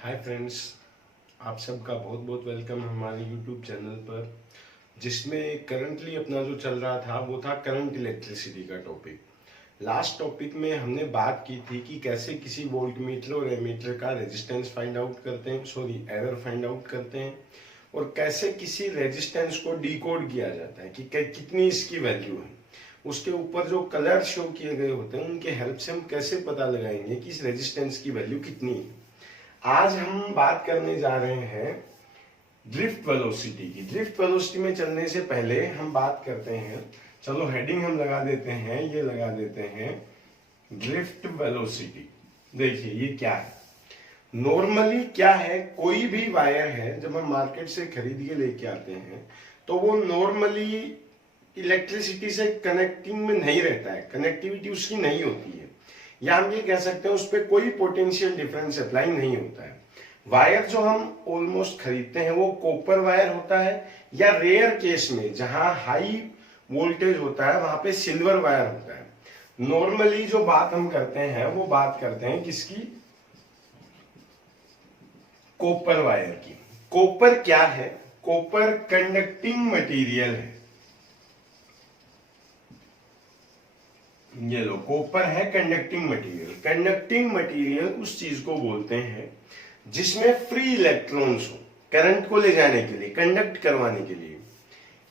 Hi friends, आप सबका बहुत बहुत वेलकम हमारे यूट्यूब चैनल पर, जिसमें करंटली अपना जो चल रहा था वो था करंट इलेक्ट्रिसिटी का टॉपिक। लास्ट टॉपिक में हमने बात की थी कि कैसे किसी वोल्ट मीटर और एमीटर का रेजिस्टेंस फाइंड आउट करते हैं, एरर फाइंड आउट करते हैं, और कैसे किसी रेजिस्टेंस को डिकोड किया जाता है कि कितनी इसकी वैल्यू है। उसके ऊपर जो कलर शो किए गए होते हैं उनके हेल्प से हम कैसे पता लगाएंगे कि इस रेजिस्टेंस की वैल्यू कितनी है। आज हम बात करने जा रहे हैं ड्रिफ्ट वेलोसिटी की। ड्रिफ्ट वेलोसिटी में चलने से पहले हम बात करते हैं, चलो हेडिंग हम लगा देते हैं, ये लगा देते हैं ड्रिफ्ट वेलोसिटी। देखिए ये क्या है, नॉर्मली क्या है, कोई भी वायर है जब हम मार्केट से खरीद के लेके आते हैं तो वो नॉर्मली इलेक्ट्रिसिटी से कनेक्टिंग में नहीं रहता है, कनेक्टिविटी उसकी नहीं होती है, या हम ये कह सकते हैं उस पर कोई पोटेंशियल डिफरेंस अप्लाई नहीं होता है। वायर जो हम ऑलमोस्ट खरीदते हैं वो कॉपर वायर होता है, या रेयर केस में जहां हाई वोल्टेज होता है वहां पे सिल्वर वायर होता है। नॉर्मली जो बात हम करते हैं वो बात करते हैं किसकी, कॉपर वायर की। कॉपर क्या है, कॉपर कंडक्टिंग मटेरियल है। ये लो, कॉपर है कंडक्टिंग मटेरियल। कंडक्टिंग मटेरियल उस चीज को बोलते हैं जिसमें फ्री इलेक्ट्रॉन्स हो, करंट को ले जाने के लिए, कंडक्ट करवाने के लिए।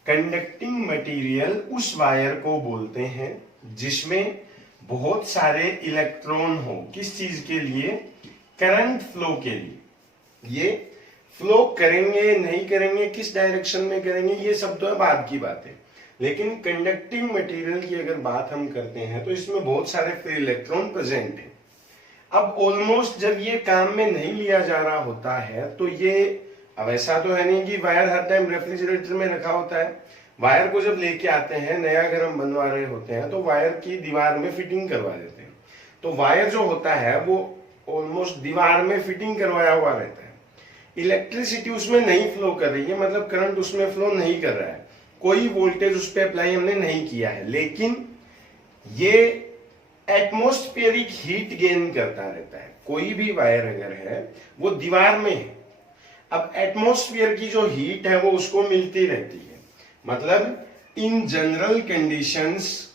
कंडक्टिंग मटेरियल उस वायर को बोलते हैं जिसमें बहुत सारे इलेक्ट्रॉन हो। किस चीज के लिए, करंट फ्लो के लिए। ये फ्लो करेंगे नहीं करेंगे, किस डायरेक्शन में करेंगे, ये सब तो है बाद की बात है। लेकिन कंडक्टिंग मटेरियल की अगर बात हम करते हैं तो इसमें बहुत सारे फ्री इलेक्ट्रॉन प्रेजेंट हैं। अब ऑलमोस्ट जब ये काम में नहीं लिया जा रहा होता है तो ये, अब ऐसा तो है नहीं कि वायर हर टाइम रेफ्रिजरेटर में रखा होता है। वायर को जब लेके आते हैं, नया घर हम बनवा रहे होते हैं तो वायर की दीवार में फिटिंग करवा देते हैं। तो वायर जो होता है वो ऑलमोस्ट दीवार में फिटिंग करवाया हुआ रहता है। इलेक्ट्रिसिटी उसमें नहीं फ्लो कर रही है, मतलब करंट उसमें फ्लो नहीं कर रहा है, कोई वोल्टेज उस पर अप्लाई हमने नहीं किया है, लेकिन ये एटमॉस्फेरिक हीट गेन करता रहता है। कोई भी वायर अगर है वो दीवार में है, अब एटमॉस्फेयर की जो हीट है वो उसको मिलती रहती है। मतलब इन जनरल कंडीशंस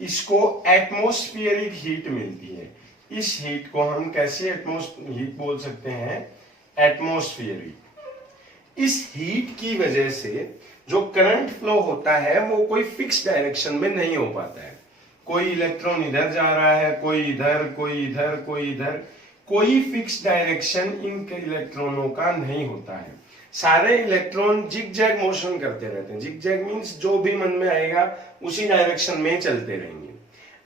इसको एटमॉस्फेरिक हीट मिलती है। इस हीट को हम कैसे हीट बोल सकते हैं, एटमॉस्फेरिक। इस हीट की वजह से जो करंट फ्लो होता है वो कोई फिक्स डायरेक्शन में नहीं हो पाता है। कोई इलेक्ट्रॉन इधर जा रहा है, कोई इधर, कोई इधर, कोई इधर, कोई फिक्स डायरेक्शन इन इलेक्ट्रॉनों का नहीं होता है। सारे इलेक्ट्रॉन जिग जैग मोशन करते रहते हैं। जिग जैग मीन्स जो भी मन में आएगा उसी डायरेक्शन में चलते रहेंगे।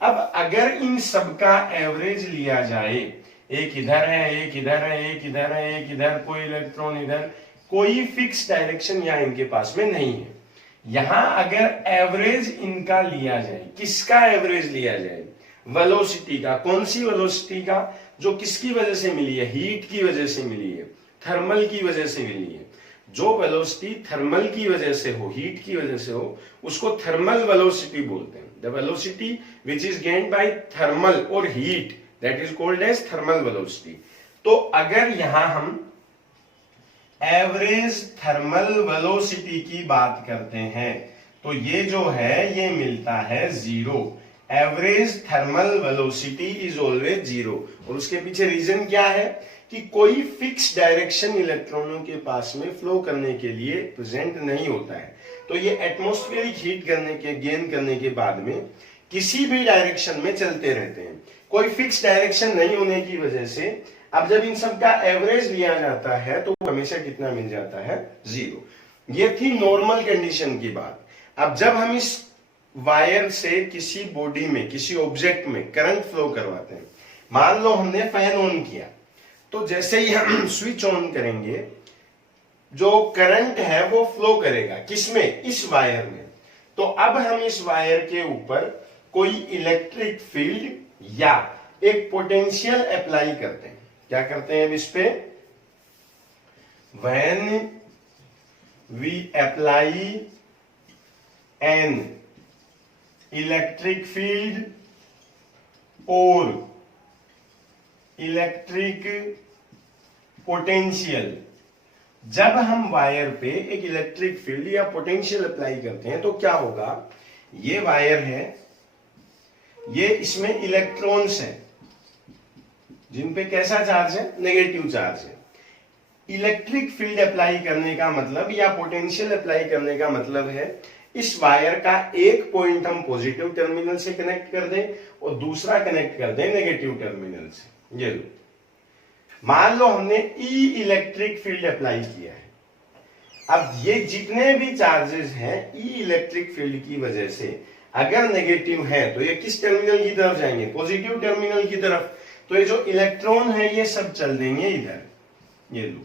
अब अगर इन सबका एवरेज लिया जाए, एक इधर है, एक इधर है, एक इधर है, एक इधर, कोई इलेक्ट्रॉन इधर, कोई फिक्स डायरेक्शन यहाँ इनके पास में नहीं है। यहां अगर एवरेज इनका लिया जाए, किसका एवरेज लिया जाए, वेलोसिटी का। कौन सी वेलोसिटी का, जो किसकी वजह से मिली है, हीट की वजह से मिली है, थर्मल की वजह से मिली है। जो वेलोसिटी थर्मल की वजह से हो, हीट की वजह से हो, उसको थर्मल वेलोसिटी बोलते हैं। The velocity which is gained by thermal और heat, that is called as thermal velocity. तो अगर यहां हम एवरेज थर्मल वेलोसिटी की बात करते हैं तो ये जो है ये मिलता है 0। Average thermal velocity is always 0। और उसके पीछे रीजन क्या है कि कोई फिक्स डायरेक्शन इलेक्ट्रॉनों के पास में फ्लो करने के लिए प्रेजेंट नहीं होता है। तो ये एटमॉस्फेरिक हीट गेन करने के बाद में किसी भी डायरेक्शन में चलते रहते हैं। कोई फिक्स डायरेक्शन नहीं होने की वजह से अब जब इन सब का एवरेज लिया जाता है तो हमेशा कितना मिल जाता है, 0। ये थी नॉर्मल कंडीशन की बात। अब जब हम इस वायर से किसी बॉडी में, किसी ऑब्जेक्ट में करंट फ्लो करवाते हैं, मान लो हमने फैन ऑन किया, तो जैसे ही हम स्विच ऑन करेंगे जो करंट है वो फ्लो करेगा, किसमें, इस वायर में। तो अब हम इस वायर के ऊपर कोई इलेक्ट्रिक फील्ड या एक पोटेंशियल अप्लाई करते हैं। क्या करते हैं इस पे, when we apply an electric field और इलेक्ट्रिक पोटेंशियल। जब हम वायर पे एक इलेक्ट्रिक फील्ड या पोटेंशियल अप्लाई करते हैं तो क्या होगा, ये वायर है, ये इसमें इलेक्ट्रॉन्स हैं जिन पे कैसा चार्ज है, नेगेटिव चार्ज है। इलेक्ट्रिक फील्ड अप्लाई करने का मतलब या पोटेंशियल अप्लाई करने का मतलब है इस वायर का एक पॉइंट हम पॉजिटिव टर्मिनल से कनेक्ट कर दें और दूसरा कनेक्ट कर दें नेगेटिव टर्मिनल से। ये लो, मान लो हमने ई इलेक्ट्रिक फील्ड अप्लाई किया है। अब ये जितने भी चार्जेस हैं ई इलेक्ट्रिक फील्ड की वजह से अगर नेगेटिव है तो ये किस टर्मिनल की तरफ जाएंगे, पॉजिटिव टर्मिनल की तरफ। तो ये जो इलेक्ट्रॉन है ये सब चल देंगे इधर। ये लो,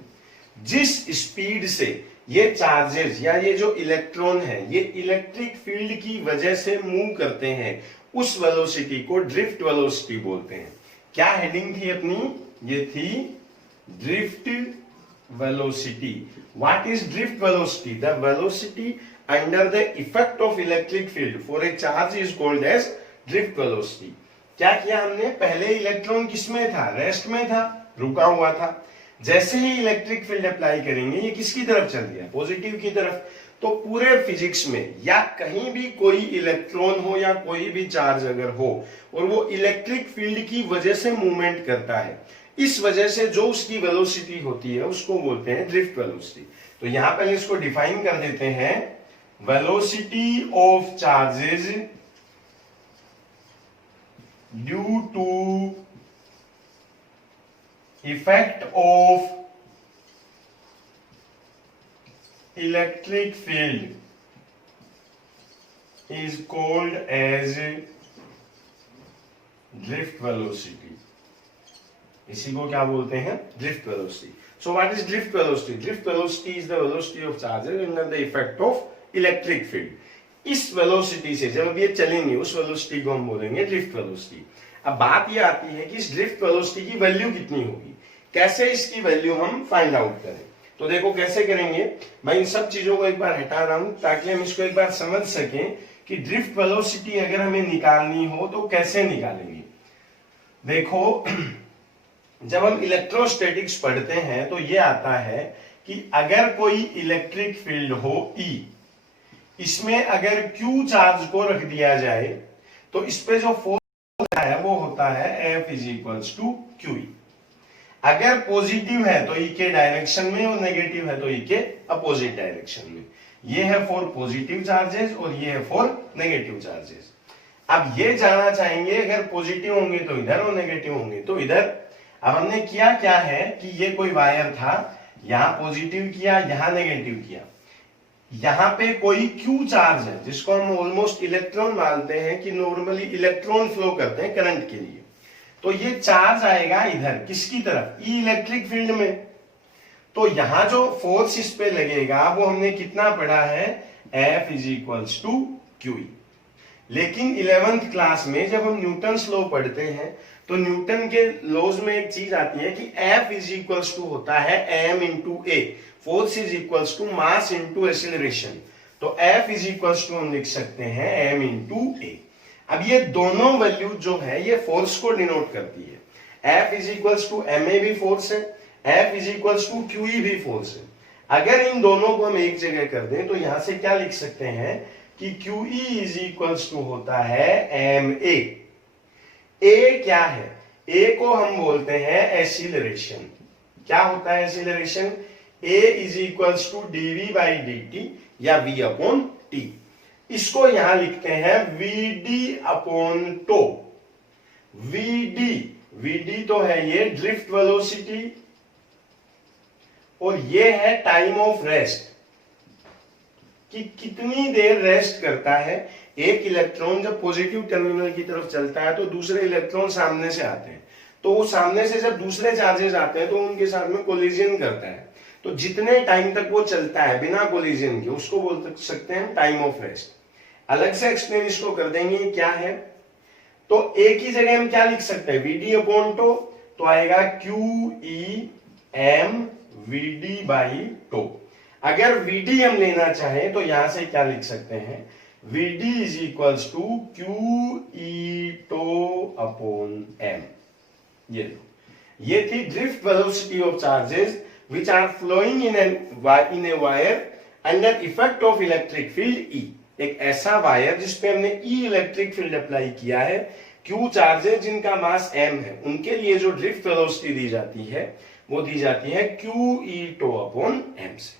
जिस स्पीड से ये चार्जेस या ये जो इलेक्ट्रॉन है ये इलेक्ट्रिक फील्ड की वजह से मूव करते हैं उस वेलोसिटी को ड्रिफ्ट वेलोसिटी बोलते हैं। क्या हेडिंग थी अपनी, ये थी drift velocity. What is drift velocity? The velocity under the effect of electric field for a charge is called as drift velocity. क्या किया हमने, पहले इलेक्ट्रॉन किसमें था, रेस्ट में था, रुका हुआ था। जैसे ही इलेक्ट्रिक फील्ड अप्लाई करेंगे ये किसकी तरफ चल दिया, पॉजिटिव की तरफ। तो पूरे फिजिक्स में या कहीं भी कोई इलेक्ट्रॉन हो या कोई भी चार्ज अगर हो और वो इलेक्ट्रिक फील्ड की वजह से मूवमेंट करता है, इस वजह से जो उसकी वेलोसिटी होती है उसको बोलते हैं ड्रिफ्ट वेलोसिटी। तो यहां पहले इसको डिफाइन कर देते हैं, velocity of charges due to effect of electric field is called as drift velocity। इसी को क्या बोलते हैं, drift velocity. So what is drift velocity? Drift velocity is the velocity of charges under the effect of electric field. इस velocity से जब ये चलेंगे उस वेलोसिटी को हम बोलेंगे ड्रिफ्ट वेलोसिटी। अब बात ये आती है कि इस ड्रिफ्ट वेलोसिटी की वैल्यू कितनी होगी, कैसे इसकी वैल्यू हम फाइंड आउट करें। तो देखो कैसे करेंगे, मैं इन सब चीजों को एक बार हटा रहा हूं ताकि हम इसको एक बार समझ सकें कि ड्रिफ्ट वेलोसिटी अगर हमें निकालनी हो तो कैसे निकालेंगे। देखो जब हम इलेक्ट्रोस्टैटिक्स पढ़ते हैं तो ये आता है कि अगर कोई इलेक्ट्रिक फील्ड हो E, इसमें अगर Q चार्ज को रख दिया जाए तो इस पे जो फोर्स है वो होता है F is equals to QE। अगर पॉजिटिव है तो E के डायरेक्शन में और नेगेटिव है तो E के अपोजिट डायरेक्शन में। ये है फॉर पॉजिटिव चार्जेस और ये है फॉर नेगेटिव चार्जेस। अब ये जानना चाहेंगे अगर पॉजिटिव होंगे तो इधर और नेगेटिव होंगे तो इधर। अब हमने किया क्या है कि ये कोई वायर था, यहां पॉजिटिव किया यहां नेगेटिव किया, यहां पे कोई Q चार्ज है जिसको हम ऑलमोस्ट इलेक्ट्रॉन मानते हैं कि नॉर्मली इलेक्ट्रॉन फ्लो करते हैं करंट के लिए। तो ये चार्ज आएगा इधर किसकी तरफ, ई इलेक्ट्रिक फील्ड में। तो यहां जो फोर्स इस पे लगेगा वो हमने कितना पढ़ा है, F is equals to QE। लेकिन 11th क्लास में जब हम न्यूटन्स लॉ पढ़ते हैं तो न्यूटन के लॉज में एक चीज आती है कि F इज इक्वल्स टू होता है m into A, force is equals to mass into acceleration. तो F इज इक्वल्स टू हम लिख सकते हैं m इंटू ए। अब ये दोनों वैल्यू जो है ये फोर्स को डिनोट करती है। F is equals to ma भी फोर्स है, F is equals to QE भी फोर्स है। अगर इन दोनों को हम एक जगह कर दें तो यहां से क्या लिख सकते हैं कि QE इज इक्वल्स टू होता है ma। A क्या है, A को हम बोलते हैं एक्सीलरेशन। क्या होता है acceleration, A is equals to dv by dt या v अपॉन t। इसको यहां लिखते हैं vd अपॉन टो। vd तो है ये ड्रिफ्ट वेलोसिटी और ये है टाइम ऑफ रेस्ट, कि कितनी देर रेस्ट करता है। एक इलेक्ट्रॉन जब पॉजिटिव टर्मिनल की तरफ चलता है तो दूसरे इलेक्ट्रॉन सामने से आते हैं, तो वो सामने से जब दूसरे चार्जेस आते हैं तो उनके साथ में कोलिजन करता है। तो जितने टाइम तक वो चलता है बिना कोलिजन के उसको बोल सकते हैं टाइम ऑफ रेस्ट। अलग से एक्सप्लेन इसको कर देंगे क्या है। तो एक ही जगह हम क्या लिख सकते हैं, vd अपॉन टो, तो आएगा QE m vd by tau. अगर vd हम लेना चाहें तो यहां से क्या लिख सकते हैं, vd is equals to QE tau upon m। ये थी drift velocity of charges which are flowing in a wire under effect of electric field E। एक ऐसा वायर जिसपे हमने E इलेक्ट्रिक फील्ड अप्लाई किया है, Q चार्जेस जिनका मास m है, उनके लिए जो ड्रिफ्ट वेलोसिटी दी जाती है वो दी जाती है QE टो अपॉन m से।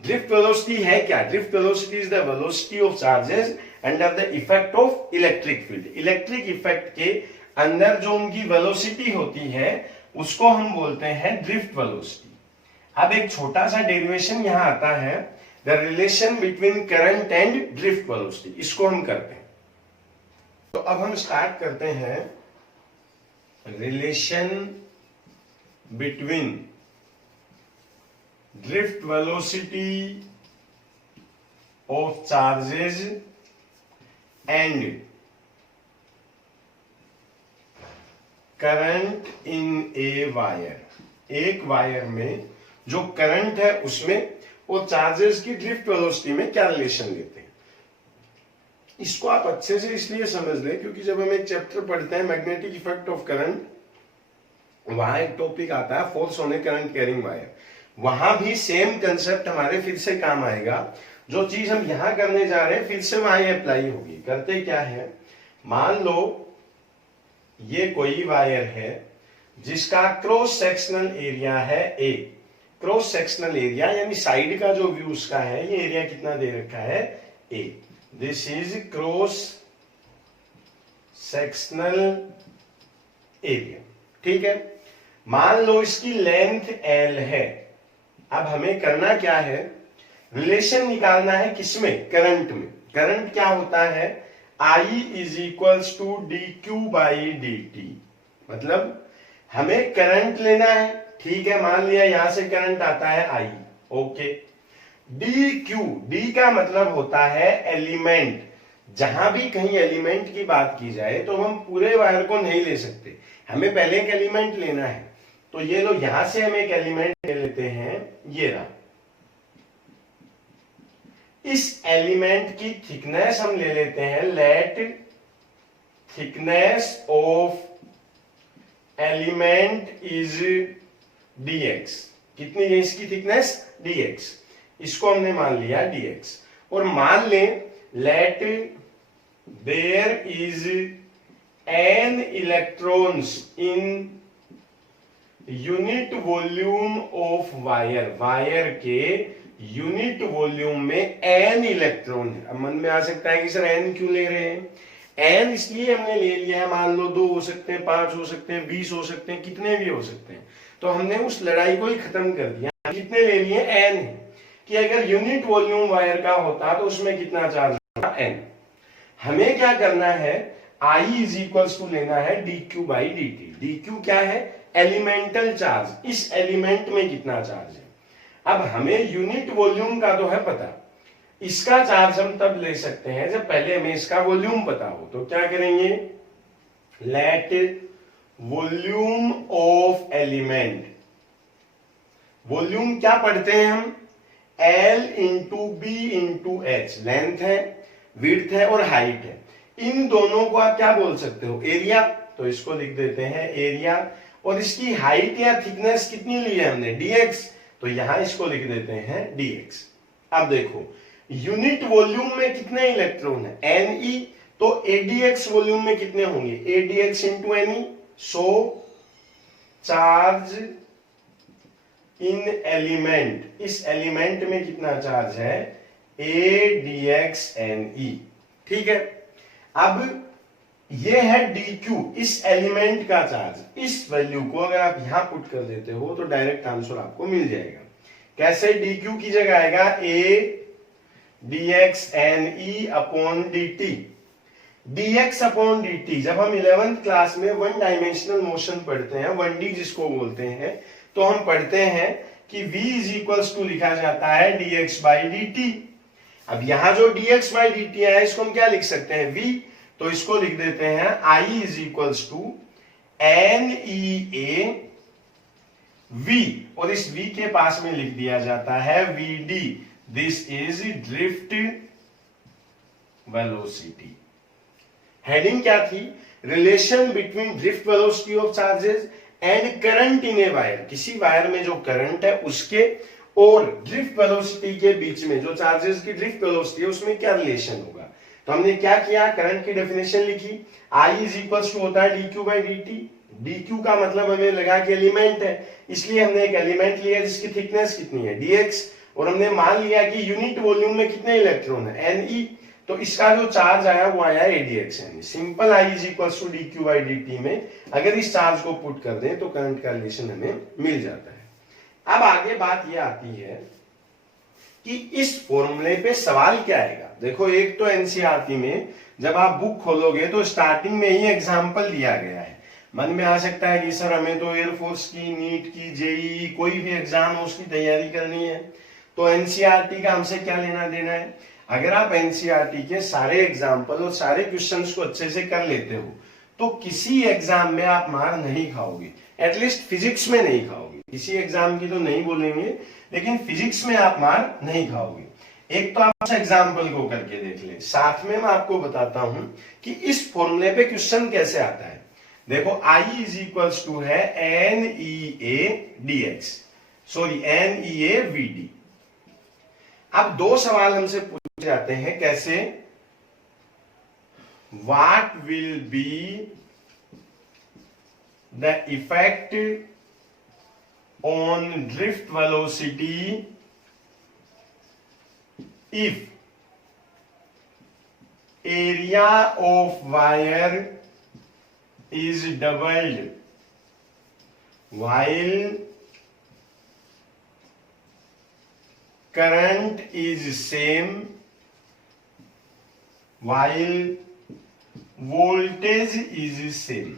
ड्रिफ्ट वेलोसिटी है क्या? Drift velocity is the velocity of charges under the effect of electric field. Electric effect के अंदर जो उनकी वेलोसिटी होती है उसको हम बोलते हैं ड्रिफ्ट वेलोसिटी। अब एक छोटा सा डेरिवेशन यहां आता है, the relation between current and drift velocity, इसको हम करते हैं। तो अब हम स्टार्ट करते हैं relation between drift velocity of charges and current in a wire. एक वायर में जो करंट है उसमें वो चार्जेस की ड्रिफ्ट वेलोसिटी में क्या रिलेशन लेते हैं। इसको आप अच्छे से इसलिए समझ लें क्योंकि जब हम एक चैप्टर पढ़ते हैं मैग्नेटिक इफेक्ट ऑफ करंट, वहां एक टॉपिक आता है force on A current carrying wire. वहां भी सेम कंसेप्ट हमारे फिर से काम आएगा। जो चीज हम यहां करने जा रहे हैं फिर से वहां अप्लाई होगी। करते क्या है, मान लो ये कोई वायर है जिसका क्रॉस सेक्शनल एरिया है ए। क्रॉस सेक्शनल एरिया यानी साइड का जो व्यू उसका है, ये एरिया कितना दे रखा है A. This is cross sectional area, ठीक है। मान लो इसकी लेंथ एल है। अब हमें करना क्या है, रिलेशन निकालना है किसमें, करंट में। करंट क्या होता है, I is equals to D Q by D T. मतलब हमें करंट लेना है, ठीक है। मान लिया यहां से करंट आता है I, okay. D Q, D का मतलब होता है एलिमेंट। जहां भी कहीं एलिमेंट की बात की जाए तो हम पूरे वायर को नहीं ले सकते, हमें पहले एक एलिमेंट लेना है। तो ये लो, यहां से हम एक एलिमेंट ले लेते हैं, ये रहा। इस एलिमेंट की थिकनेस हम ले लेते हैं, let thickness of element is dx। कितनी है इसकी थिकनेस, dx। इसको हमने मान लिया dx। और मान लें let there is n electrons in unit volume of wire. Wire के यूनिट वॉल्यूम में n इलेक्ट्रॉन है। अब मन में आ सकता है कि सर n क्यों ले रहे हैं। n इसलिए हमने ले लिया है, मान लो 2 हो सकते हैं, 5 हो सकते हैं, 20 हो सकते हैं, कितने भी हो सकते हैं। तो हमने उस लड़ाई को ही खत्म कर दिया। कितने ले लिए, n है, कि अगर यूनिट वॉल्यूम वायर का होता तो उसमें कितना चार्ज होता, n। हमें क्या करना है, I इज इक्वल्स टू लेना है D Q by D T. D Q क्या है, एलिमेंटल चार्ज। इस एलिमेंट में कितना चार्ज है। अब हमें यूनिट वॉल्यूम का तो है पता, इसका चार्ज हम तब ले सकते हैं जब पहले हमें इसका वॉल्यूम पता हो। तो क्या करेंगे, let volume of element. Volume क्या पढ़ते हैं हम, L into B into H. Length है, विड्थ है और हाइट है। इन दोनों को आप क्या बोल सकते हो, एरिया। तो इसको लिख देते हैं एरिया। और इसकी हाइट या थिकनेस कितनी ली है हमने, dx। तो यहां इसको लिख देते हैं dx। अब देखो यूनिट वॉल्यूम में कितने इलेक्ट्रॉन है, Ne। तो adx वॉल्यूम में कितने होंगे, adx into Ne। So charge in element, इस एलिमेंट में कितना चार्ज है, adx Ne, ठीक है। अब ये है dq, इस एलिमेंट का चार्ज। इस वैल्यू को अगर आप यहां पुट कर देते हो तो डायरेक्ट आंसर आपको मिल जाएगा। कैसे, dq की जगह आएगा a dx ne upon dt। dx upon dt जब हम 11th क्लास में वन डायमेंशनल मोशन पढ़ते हैं, 1D जिसको बोलते हैं, तो हम पढ़ते हैं कि v इज इक्वल्स टू लिखा जाता है dx बाई dt। अब यहां जो dx बाई dt है इसको हम क्या लिख सकते हैं, v। तो इसको लिख देते हैं I is equals to NEA V, और इस V के पास में लिख दिया जाता है VD। This is drift velocity. Heading क्या थी, relation between drift velocity of charges and current in a wire, किसी वायर में जो करंट है उसके और ड्रिफ्ट वेलोसिटी के बीच में जो चार्जेस की ड्रिफ्ट वेलोसिटी है उसमें क्या रिलेशन होगा। तो हमने क्या किया, करंट की डेफिनेशन लिखी, I इज इक्वल टू होता है dq बाई dt। dq का मतलब हमें लगा कि एलिमेंट है, इसलिए हमने एक एलिमेंट लिया जिसकी थिकनेस कितनी है dx, और हमने मान लिया कि यूनिट वॉल्यूम में कितने इलेक्ट्रॉन है Ne, तो इसका जो चार्ज आया वो आया ADX। Simple I is equal to dq by dt में अगर इस चार्ज को पुट कर दें तो करंट का रिलेशन हमें मिल जाता है। अब आगे बात ये आती है कि इस फॉर्मूले पे सवाल क्या आएगा। देखो एक तो एनसीईआरटी में जब आप बुक खोलोगे तो स्टार्टिंग में ही एग्जाम्पल दिया गया है, मन में आ सकता है कि सर हमें तो एयरफोर्स की, नीट की, जेईई कोई भी एग्जाम हो उसकी तैयारी करनी है, तो एनसीईआरटी का हमसे क्या लेना देना है। अगर आप एनसीईआरटी के सारे एग्जाम्पल और सारे क्वेश्चंस को अच्छे से कर लेते हो तो किसी एग्जाम में आप मार नहीं खाओगे, एटलीस्ट फिजिक्स में नहीं खाओगे। किसी एग्जाम की तो नहीं बोलेंगे, लेकिन फिजिक्स में आप मार नहीं खाओगे। एक तो आप एग्जाम्पल को करके देख ले, साथ में मैं आपको बताता हूं कि इस फॉर्मूले पे क्वेश्चन कैसे आता है। देखो I इज इक्वल टू है NEA dx, sorry NEA VD। अब दो सवाल हमसे पूछे जाते हैं, कैसे, what will be the effect on drift velocity if area of wire is doubled while current is same while voltage is same।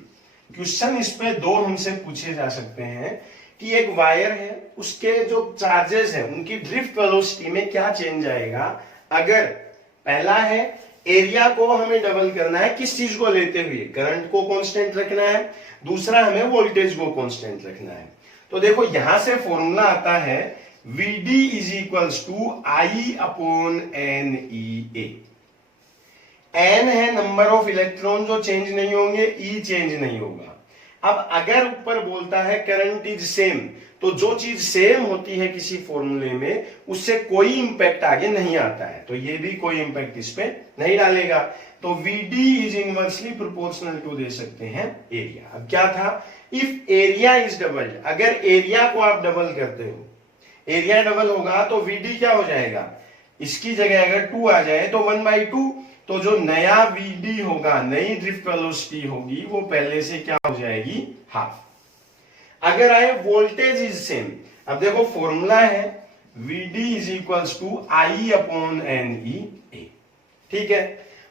Question इस पे दो हमसे पूछे जा सकते हैं कि एक वायर है, उसके जो चार्जेस हैं उनकी ड्रिफ्ट वेलोसिटी में क्या चेंज आएगा अगर, पहला है एरिया को हमें डबल करना है, किस चीज को लेते हुए, करंट को कांस्टेंट रखना है, दूसरा हमें वोल्टेज को कांस्टेंट रखना है। तो देखो यहां से फॉर्मूला आता है VD is equal to I upon NEA। N है नंबर ऑफ इलेक्ट्रॉन जो चेंज नहीं होंगे, E चेंज नहीं होगा। अब अगर ऊपर बोलता है करंट इज सेम, तो जो चीज सेम होती है किसी फॉर्मूले में उससे कोई इंपैक्ट आगे नहीं आता है, तो ये भी कोई इंपैक्ट इस पे नहीं डालेगा। तो VD is inversely proportional to दे सकते हैं एरिया। अब क्या था, इफ एरिया इज डबल्ड, अगर एरिया को आप डबल करते हो, एरिया डबल होगा तो VD क्या हो जाएगा, इसकी जगह अगर 2 आ जाए तो 1/2, तो जो नया VD होगा, नई ड्रिफ्ट वेलोसिटी होगी, वो पहले से क्या हो जाएगी, हाफ। अगर आए वोल्टेज इज सेम, अब देखो फॉर्मूला है VD is equal to I upon NEA, ठीक है।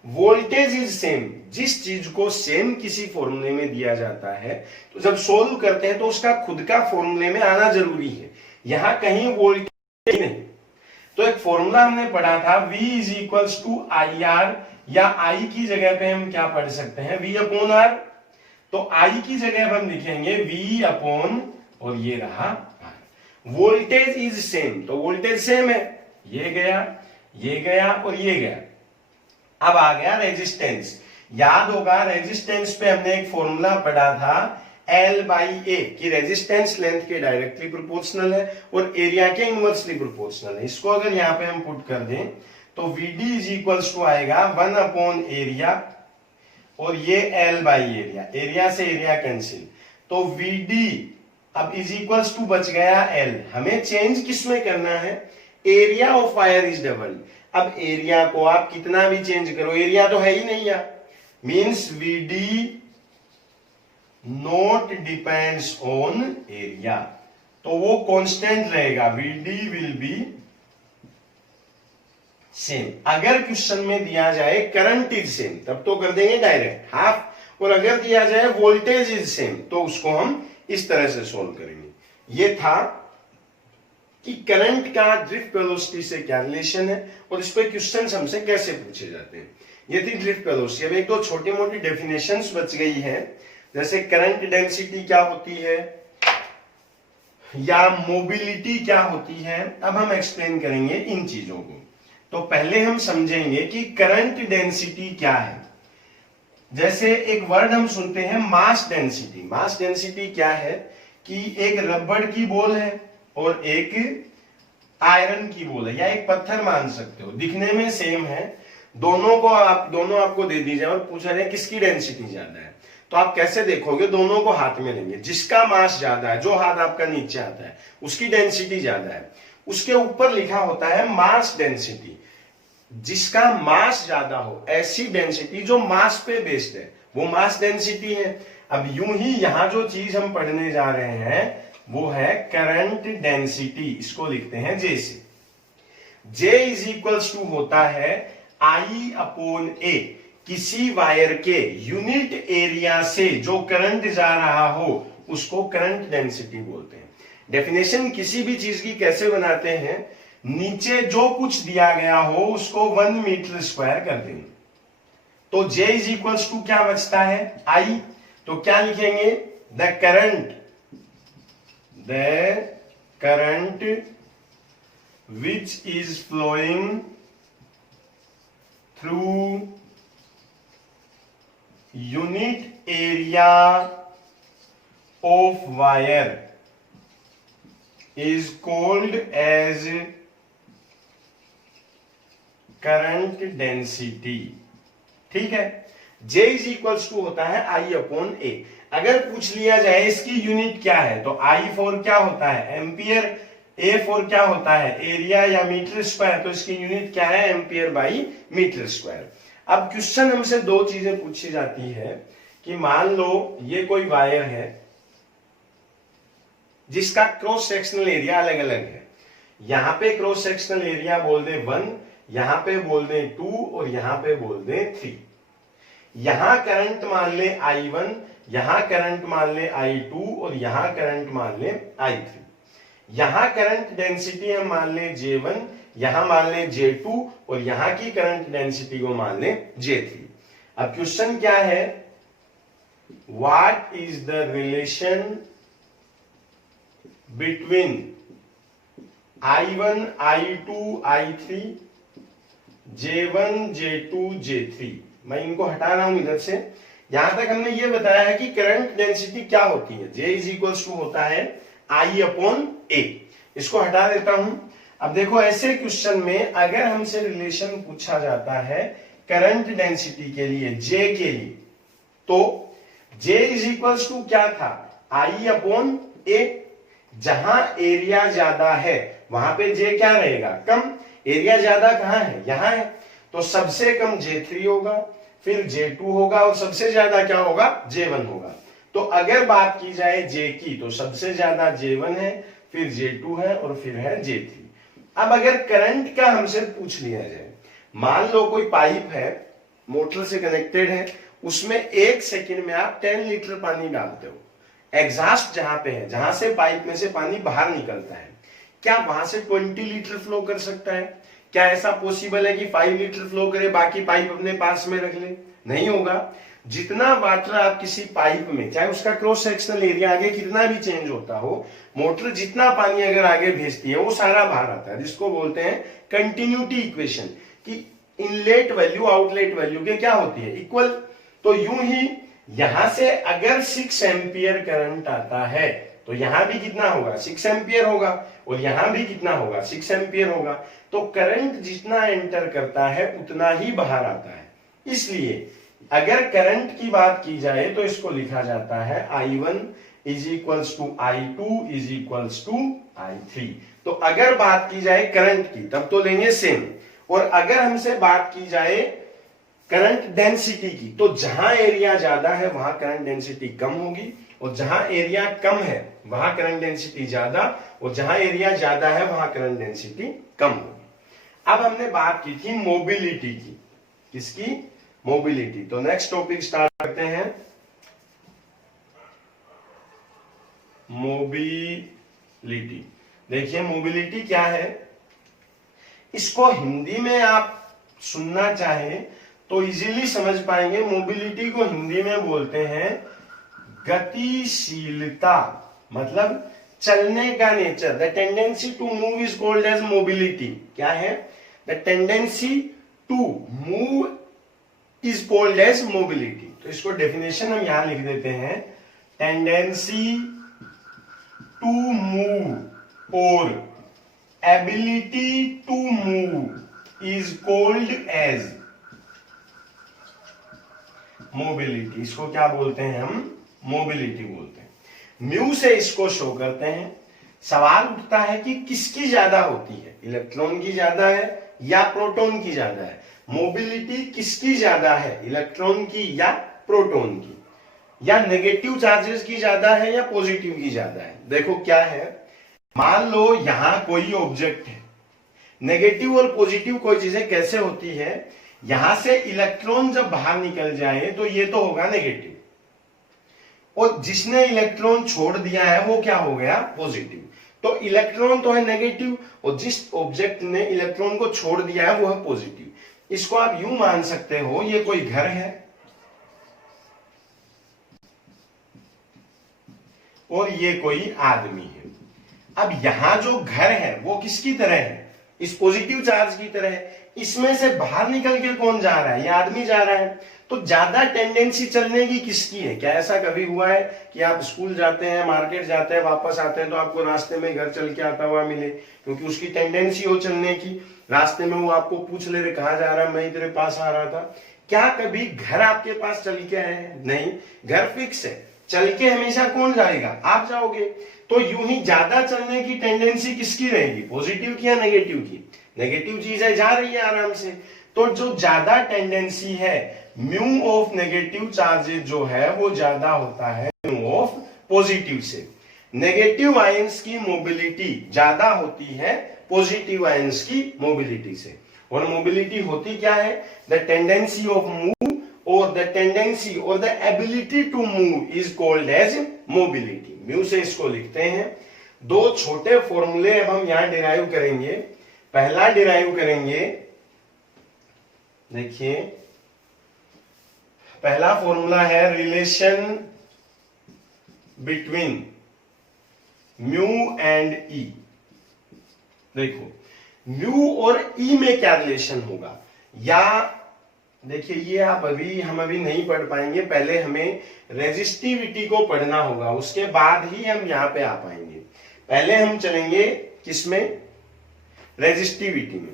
वोल्टेज इज सेम, जिस चीज को सेम किसी फॉर्मूले में दिया जाता है तो जब सोल्व करते हैं तो उसका खुद का फॉर्मूले में आना जरूरी है, यहां कहीं वोल्टेज नहीं। तो एक फॉर्मूला हमने पढ़ा था V is equal to IR, या I की जगह पे हम क्या पढ़ सकते हैं, V अपॉन R। तो I की जगह हम लिखेंगे V अपॉन, और ये रहा R। वोल्टेज इज सेम, तो वोल्टेज सेम है, ये गया, ये गया और ये गया। अब आ गया रेजिस्टेंस। याद होगा रेजिस्टेंस पे हमने एक फॉर्मूला पढ़ा था L/A की रेजिस्टेंस लेंथ के डायरेक्टली प्रोपोर्शनल है और एरिया के इनवर्सली प्रोपोर्शनल है। इसको अगर यहाँ पे हम पुट कर दें तो VD इज इक्वल टू आएगा 1 अपॉन एरिया, और ये L/एरिया, एरिया से एरिया कैंसिल, तो VD अब इज इक्वल टू बच गया L। हमें चेंज किस में करना है, area of wire is double. अब एरिया को आप कितना भी चेंज करो, एरिया तो है ही नहीं यार, means VD not depends on area, तो वो कांस्टेंट रहेगा, VD विल बी सेम। अगर क्वेश्चन में दिया जाए करंट इज सेम तब तो कर देंगे डायरेक्ट हाफ, और अगर दिया जाए वोल्टेज इज सेम तो उसको हम इस तरह से सोल्व करेंगे। ये था कि करंट का ड्रिफ्ट वेलोसिटी से क्या रिलेशन है और इस पे क्वेश्चंस हमसे कैसे पूछे जाते हैं। ये थी ड्रिफ्ट वेलोसिटी। अब एक दो छोटी मोटी डेफिनेशंस बच गई है, जैसे करंट डेंसिटी क्या होती है या मोबिलिटी क्या होती है। अब हम एक्सप्लेन करेंगे इन चीजों को। तो पहले हम समझेंगे कि करंट डेंसिटी क्या है। जैसे एक वर्ड हम सुनते हैं मास डेंसिटी। मास डेंसिटी क्या है कि एक रबड़ की बॉल है और एक आयरन की बॉल है, या एक पत्थर मान सकते हो, दिखने में सेम है, दोनों आपको दे दी जाए और पूछा जाए किसकी डेंसिटी ज्यादा है, तो आप कैसे देखोगे? दोनों को हाथ में लेंगे, जिसका मास ज्यादा है, जो हाथ आपका नीचे आता है उसकी डेंसिटी ज्यादा है, उसके ऊपर लिखा होता है मास डेंसिटी। जिसका मास ज्यादा हो, ऐसी डेंसिटी जो मास पे बेस्ड है, वो मास डेंसिटी है। अब यूं ही यहां जो चीज हम पढ़ने जा रहे हैं वो है करंट डेंसिटी, इसको लिखते हैं जे से। J इज इक्वल्स टू होता है I अपॉन ए, किसी वायर के यूनिट एरिया से जो करंट जा रहा हो उसको करंट डेंसिटी बोलते हैं। डेफिनेशन किसी भी चीज की कैसे बनाते हैं, नीचे जो कुछ दिया गया हो उसको 1 मीटर स्क्वायर कर देंगे, तो J इज इक्वल्स टू क्या बचता है I, तो क्या लिखेंगे? The current which is flowing through unit area of wire is called as current density। ठीक है, J इज इक्वल्स टू होता है I अपॉन ए। अगर पूछ लिया जाए इसकी यूनिट क्या है, तो I फॉर क्या होता है एम्पियर, ए फॉर क्या होता है एरिया या मीटर स्क्वायर, तो इसकी यूनिट क्या है एम्पियर बाई मीटर स्क्वायर। अब क्वेश्चन हमसे दो चीजें पूछी जाती है कि मान लो ये कोई वायर है जिसका क्रॉस सेक्शनल एरिया अलग अलग है, यहां पे क्रॉस सेक्शनल एरिया बोल दे 1, यहां पे बोल दे 2 और यहां पे बोल दे 3। यहां करंट मान ले I1, यहां करंट मान ले I2 और यहां करंट मान ले I3। यहां करंट डेंसिटी हम मान ले J1, यहां मान ले J2 और यहां की करंट डेंसिटी को मान ले J3। अब क्वेश्चन क्या है, what is the relation between I1, I2, I3, J1, J2, J3। मैं इनको हटा रहा हूं इधर से। यहां तक हमने ये बताया है कि करंट डेंसिटी क्या होती है, J इज इक्वल्स टू होता है I अपॉन ए। इसको हटा देता हूं। अब देखो ऐसे क्वेश्चन में अगर हमसे रिलेशन पूछा जाता है करंट डेंसिटी के लिए, J के लिए, तो J इज इक्वल्स टू क्या था I अपॉन ए। जहां एरिया ज्यादा है वहां पे J क्या रहेगा कम, एरिया ज्यादा कहां है यहां है, तो सबसे कम J3 होगा, फिर J2 होगा और सबसे ज्यादा क्या होगा J1 होगा। तो अगर बात की जाए J की तो सबसे ज्यादा J1 है, फिर J2 है और फिर है J3। अब अगर करंट का हमसे पूछ लिया जाए, मान लो कोई पाइप है मोटर से कनेक्टेड है, उसमें 1 सेकंड में आप 10 लीटर पानी डालते हो, एग्जॉस्ट जहां पे है, जहां से पाइप में से पानी बाहर निकलता है, क्या वहां से 20 लीटर फ्लो कर सकता है? क्या ऐसा पॉसिबल है कि 5 लीटर फ्लो करे बाकी पाइप अपने पास में रख ले? नहीं होगा। जितना वाटर आप किसी पाइप में, चाहे उसका क्रॉस सेक्शनल एरिया आगे कितना भी चेंज होता हो, मोटर जितना पानी अगर आगे भेजती है वो सारा बाहर आता है, जिसको बोलते हैं कंटिन्यूटी इक्वेशन, कि इनलेट वैल्यू आउटलेट वैल्यू के क्या होती है इक्वल। तो यूं ही यहां से अगर 6 एम्पियर करंट आता है तो यहां भी कितना होगा 6 एम्पियर होगा, और यहां भी कितना होगा 6 एम्पियर होगा। तो करंट जितना एंटर करता है उतना ही बाहर आता है। इसलिए अगर करंट की बात की जाए तो इसको लिखा जाता है I1 is equals to I2 is equals to I3। तो अगर बात की जाए करंट की तब तो लेंगे सेम, और अगर हमसे बात की जाए करंट डेंसिटी की तो जहां एरिया ज्यादा है वहां करंट डेंसिटी कम होगी, और जहां एरिया कम है वहां करंट डेंसिटी ज्यादा, और जहां एरिया ज्यादा है वहां करंट डेंसिटी कम होगी। अब हमने बात की थी मोबिलिटी की, किसकी? मोबिलिटी। तो नेक्स्ट टॉपिक स्टार्ट करते हैं, मोबिलिटी। देखिए मोबिलिटी क्या है, इसको हिंदी में आप सुनना चाहें तो इजीली समझ पाएंगे। मोबिलिटी को हिंदी में बोलते हैं गतिशीलता, मतलब चलने का nature. The tendency to move is called as mobility. क्या है? The tendency to move is called as mobility. तो इसको डेफिनेशन हम यहां लिख देते हैं, टेंडेंसी टू मूव और ability to move is called as mobility. इसको क्या बोलते हैं हम? मोबिलिटी बोलते हैं। म्यू से इसको शो करते हैं। सवाल उठता है कि किसकी ज्यादा होती है, इलेक्ट्रॉन की ज्यादा है या प्रोटॉन की ज्यादा है? मोबिलिटी किसकी ज्यादा है, इलेक्ट्रॉन की या प्रोटॉन की? या नेगेटिव चार्जेस की ज्यादा है या पॉजिटिव की ज्यादा है? देखो क्या है, मान लो यहां कोई ऑब्जेक्ट है, नेगेटिव और पॉजिटिव कोई चीजें कैसे होती है, यहां से इलेक्ट्रॉन जब बाहर निकल जाए तो ये तो होगा नेगेटिव, और जिसने इलेक्ट्रॉन छोड़ दिया है वो क्या हो गया? पॉजिटिव। तो इलेक्ट्रॉन तो है नेगेटिव और जिस ऑब्जेक्ट ने इलेक्ट्रॉन को छोड़ दिया है वो है पॉजिटिव। इसको आप यूं मान सकते हो, ये कोई घर है और ये कोई आदमी है। अब यहां जो घर है वो किसकी तरह है? इस पॉजिटिव चार्ज की तरह है। इसमें से बाहर निकल के कौन जा रहा है? ये आदमी जा रहा है। तो ज्यादा टेंडेंसी चलने की किसकी है? क्या ऐसा कभी हुआ है कि आप स्कूल जाते हैं, मार्केट जाते हैं, वापस आते हैं तो आपको रास्ते में घर चल के आता हुआ मिले? क्योंकि उसकी टेंडेंसी हो चलने की, रास्ते में वो आपको पूछ ले रहे कहां जा रहा है, मैं तेरे पास आ रहा था। क्या कभी घर आपके पास चल के आए हैं? नहीं, घर फिक्स है, चल के हमेशा कौन जाएगा? आप जाओगे। तो यूं ही ज्यादा चलने की टेंडेंसी किसकी रहेगी? पॉजिटिव की या नेगेटिव की? नेगेटिव चीज है, जा रही है आराम से। तो जो ज्यादा टेंडेंसी है, म्यू ऑफ नेगेटिव चार्जेस जो है वो ज्यादा होता है म्यू ऑफ पॉजिटिव से। नेगेटिव आयंस की मोबिलिटी ज्यादा होती है पॉजिटिव आयंस की मोबिलिटी से। और मोबिलिटी होती क्या है? द टेंडेंसी ऑफ मूव और द टेंडेंसी और the ability to move is called as mobility. Mu से इसको लिखते हैं। दो छोटे फॉर्मूले अब हम यहां डिराइव करेंगे। पहला डिराइव करेंगे, देखिए पहला फॉर्मूला है रिलेशन बिटवीन म्यू एंड ई। देखो म्यू और ई में क्या रिलेशन होगा, या देखिए ये हम अभी नहीं पढ़ पाएंगे, पहले हमें रेजिस्टिविटी को पढ़ना होगा, उसके बाद ही हम यहां पे आ पाएंगे। पहले हम चलेंगे किसमें? रेजिस्टिविटी में।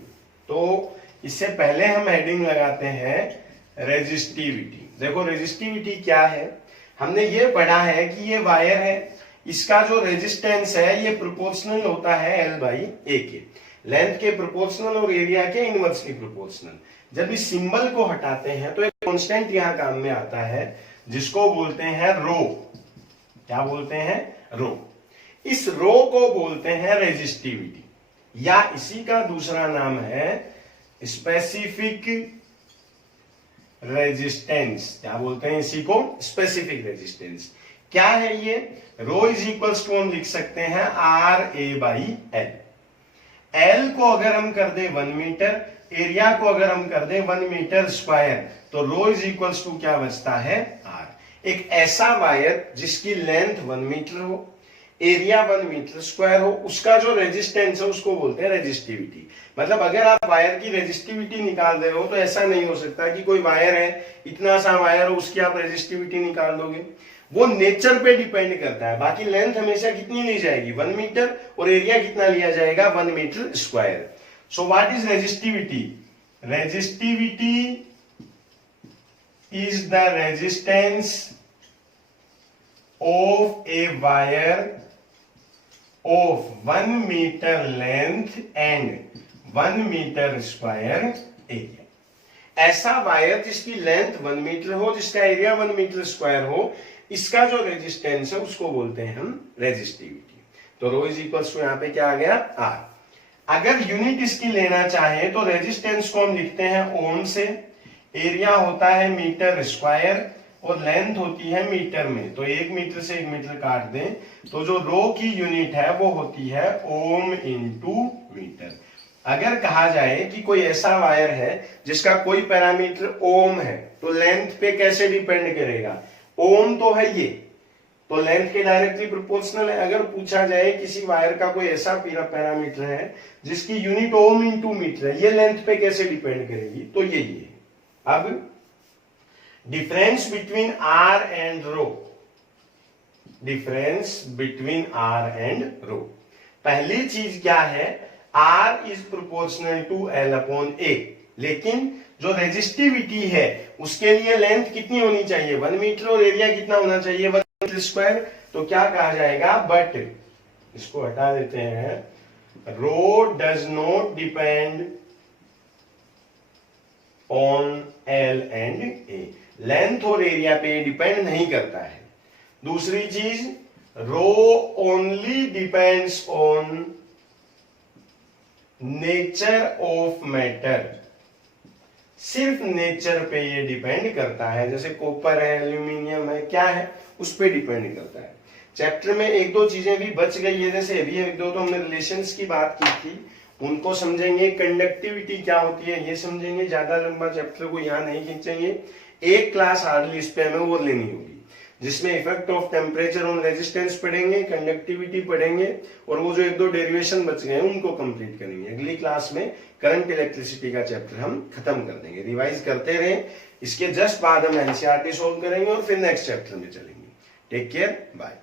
तो इससे पहले हम हेडिंग लगाते हैं रेजिस्टिविटी। देखो रेजिस्टिविटी क्या है, हमने ये पढ़ा है कि ये वायर है, इसका जो रेजिस्टेंस है ये प्रोपोर्शनल होता है L बाई A के, लेंथ के प्रोपोर्शनल और एरिया के इनवर्सली प्रोपोर्शनल। जब इस सिंबल को हटाते हैं तो एक कांस्टेंट यहां काम में आता है जिसको बोलते हैं रो। क्या बोलते हैं? रो। इस रो को बोलते हैं रेजिस्टिविटी, या इसी का दूसरा नाम है स्पेसिफिक रेजिस्टेंस। क्या बोलते हैं इसी को? Specific resistance. क्या है ये? रो इज इक्वल्स टू हम लिख सकते हैं RA बाई L। L को अगर हम कर दे 1 मीटर, एरिया को अगर हम कर दे 1 मीटर स्क्वायर, तो रो इज इक्वल्स टू क्या बचता है? R। एक ऐसा वायर जिसकी लेंथ 1 मीटर हो, एरिया 1 मीटर स्क्वायर हो, उसका जो रेजिस्टेंस है उसको बोलते हैं रेजिस्टिविटी। मतलब अगर आप वायर की रेजिस्टिविटी निकाल रहे हो तो ऐसा नहीं हो सकता कि कोई वायर है, इतना सा वायर हो, उसकी आप रेजिस्टिविटी निकाल दोगे। वो नेचर पे डिपेंड करता है। बाकी लेंथ हमेशा कितनी ली जाएगी? 1 मीटर, और एरिया कितना लिया जाएगा? 1 metre square. So what is resistivity? Resistivity is the resistance of a wire of 1 meter length and 1 meter square area। ऐसा वायर जिसकी लेंथ 1 मीटर हो, जिसका एरिया 1 मीटर स्क्वायर हो, इसका जो रेजिस्टेंस है उसको बोलते हैं हम रेजिस्टिविटी। तो रो इज इक्वल्स टू यहां पे क्या आ गया? R। अगर यूनिट इसकी लेना चाहे तो रेजिस्टेंस को हम लिखते हैं ओम से, एरिया होता है मीटर स्क्वायर और लेंथ होती है मीटर में। तो 1 मीटर से 1 मीटर काट दें तो जो रो की यूनिट है वो होती है ओम इंटू मीटर। अगर कहा जाए कि कोई ऐसा वायर है जिसका कोई पैरामीटर ओम है, तो लेंथ पे कैसे डिपेंड करेगा? ओम तो है ये, तो लेंथ के डायरेक्टली प्रोपोर्शनल है। अगर पूछा जाए किसी वायर का कोई ऐसा पैरामीटर है जिसकी यूनिट ओम इंटू मीटर है, ये लेंथ पे कैसे डिपेंड करेगी? तो यही है। अब difference between R and rho, difference between R and rho. पहली चीज क्या है, R is proportional to L upon A, लेकिन जो रेजिस्टिविटी है उसके लिए लेंथ कितनी होनी चाहिए, 1 मीटर, और एरिया कितना होना चाहिए, 1 मीटर स्क्वायर। तो क्या कहा जाएगा, बट इसको हटा देते हैं, rho does not depend on L and A, length और एरिया पे डिपेंड नहीं करता है। दूसरी चीज, rho only depends on nature of matter, सिर्फ नेचर पे ये डिपेंड करता है, जैसे कॉपर है, एल्यूमिनियम है, क्या है, उस पे डिपेंड करता है। चैप्टर में एक दो चीजें भी बच गई है, जैसे अभी एक दो तो हमने रिलेशंस की बात की थी, उनको समझेंगे, कंडक्टिविटी क्या होती है ये समझेंगे, ज्यादा लंबा चैप्टर को यहाँ नहीं खींचेंगे, एक क्लास हार्डली इस पे हमें और लेनी होगी, जिसमें effect of temperature on resistance पढ़ेंगे, कंडक्टिविटी पढ़ेंगे, और वो जो एक दो डेरिवेशन बच गए उनको कंप्लीट करेंगे। अगली क्लास में करंट इलेक्ट्रिसिटी का चैप्टर हम खत्म कर देंगे, रिवाइज करते रहें, इसके जस्ट बाद हम एनसीईआरटी सोल्व करेंगे और फिर नेक्स्ट चैप्टर में चलेंगे। Take care, bye.